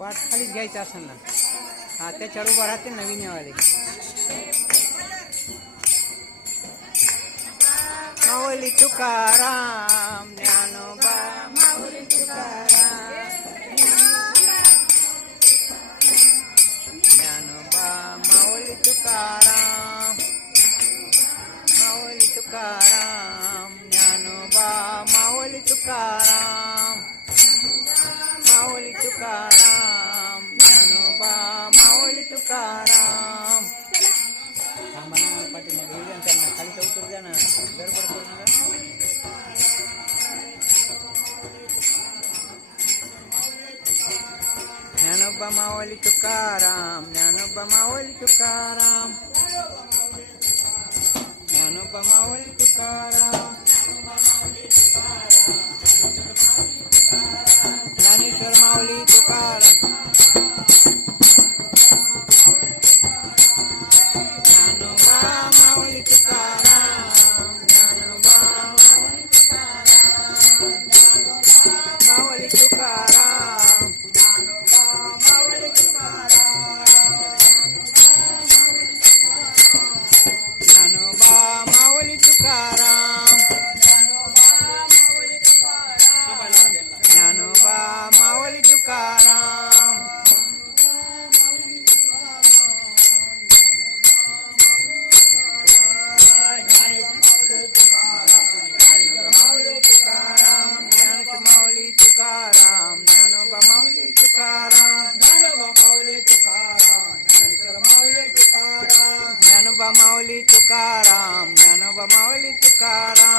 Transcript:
पाठ खालीच घ्यायचं असेल ना हा त्याच्यावर उभं राहते ना विनेवाले माऊली तुकाराम ज्ञानोबा. माऊली तुकाराम. ज्ञानोबा माऊली तुकाराम. माऊली तुकाराम ज्ञानोबा माऊली तुकाराम. माऊली Tukaram. Obama Oli Tukaram, Nan Obama Oli Tukaram, Nan Obama Oli Tukaram. Mavli Tukaram Dnyanoba Mavli Tukaram